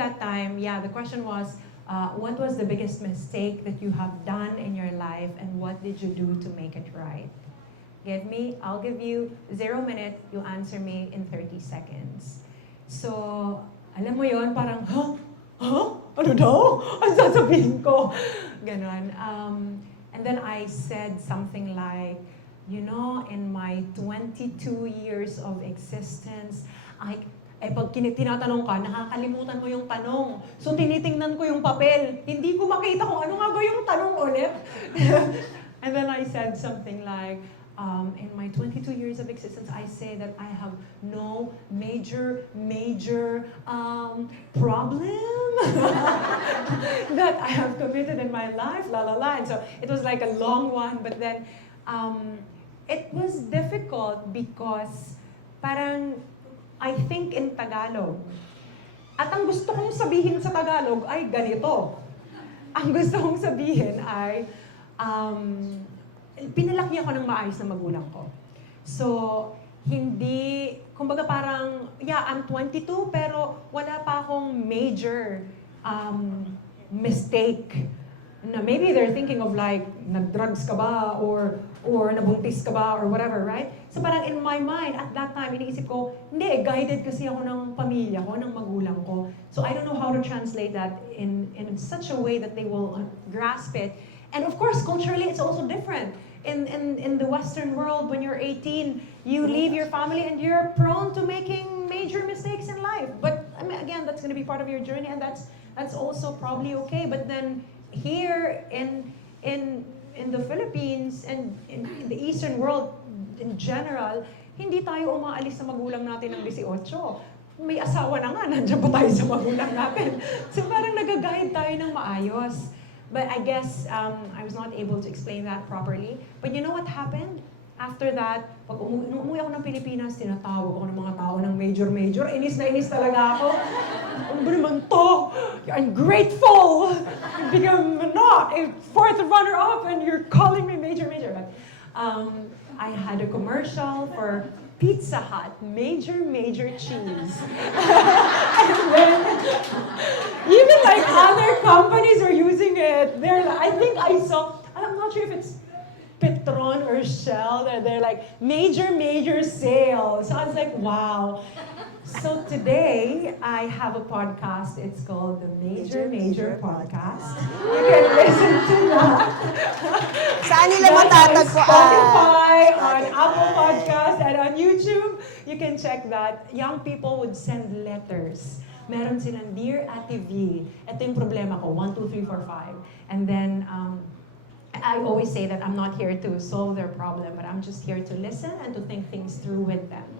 that time, yeah, the question was, what was the biggest mistake that you have done in your life and what did you do to make it right? I'll give you 0 minute, you answer me in 30 seconds. So, alam mo yon, parang, ano daw? Ang sasabihin ko? Ganon. And then I said something like, you know, in my 22 years of existence, pag tinatanong ka, nakakalimutan mo yung tanong. So, tinitingnan ko yung papel. Hindi ko makita kung ano nga ba yung tanong ulit. And then I said something like, in my 22 years of existence, I say that I have no major problem that I have committed in my life, la la la. And so it was like a long one, but then it was difficult because parang I think in Tagalog. At ang gusto kong sabihin sa Tagalog ay ganito. Ang gusto kong sabihin ay pinalaki ako ng maayos na magulang ko. So, hindi, kumbaga parang, yeah, I'm 22, pero wala pa akong major mistake. Na maybe they're thinking of like, nag-drugs ka ba, or nabuntis ka ba, or whatever, right? So parang in my mind, at that time, iniisip ko, hindi, guided kasi ako ng pamilya ko, ng magulang ko. So I don't know how to translate that in such a way that they will grasp it. And of course, culturally, it's also different. In the Western world, when you're 18, you leave your family and you're prone to making major mistakes in life. But I mean, again, that's going to be part of your journey, and that's also probably okay. But then here in the Philippines and in the Eastern world in general, hindi tayo umaalis sa magulang natin ng 18. May asawa na nga, nandiyan pa tayo sa magulang natin. So parang nag-guide tayo ng maayos. But I guess I was not able to explain that properly. But you know what happened? After that, pag umuwi ako ng Pilipinas, tinatawag ako ng mga tao ng major. Inis na inis talaga ako. Ano ba naman to? You're ungrateful! You become not a fourth runner-up and you're calling me major. But I had a commercial for Pizza Hut, major cheese. And then, even like other companies are using it. I think I saw, I'm not sure if it's Petron or Shell, they're like, major sales. So I was like, wow. So today, I have a podcast. It's called the Major Podcast. You can listen to that. Saan nila matatagpuan? On Spotify, on Apple Podcast, and on YouTube. You can check that. Young people would send letters. Meron silang, Dear Ate V, ito yung problema ko, 1, 2, 3, 4, 5. And then, I always say that I'm not here to solve their problem, but I'm just here to listen and to think things through with them.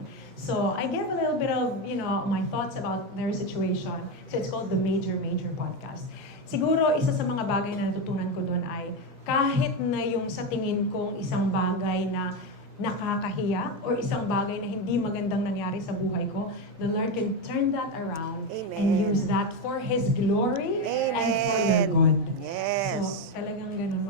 So I give a little bit of, my thoughts about their situation. So it's called the Major Podcast. Siguro, isa sa mga bagay na natutunan ko doon ay, kahit na yung sa tingin kong isang bagay na nakakahiya or isang bagay na hindi magandang nangyari sa buhay ko, the Lord can turn that around. Amen. And use that for His glory. Amen. And for your good. Yes. So, talagang ganun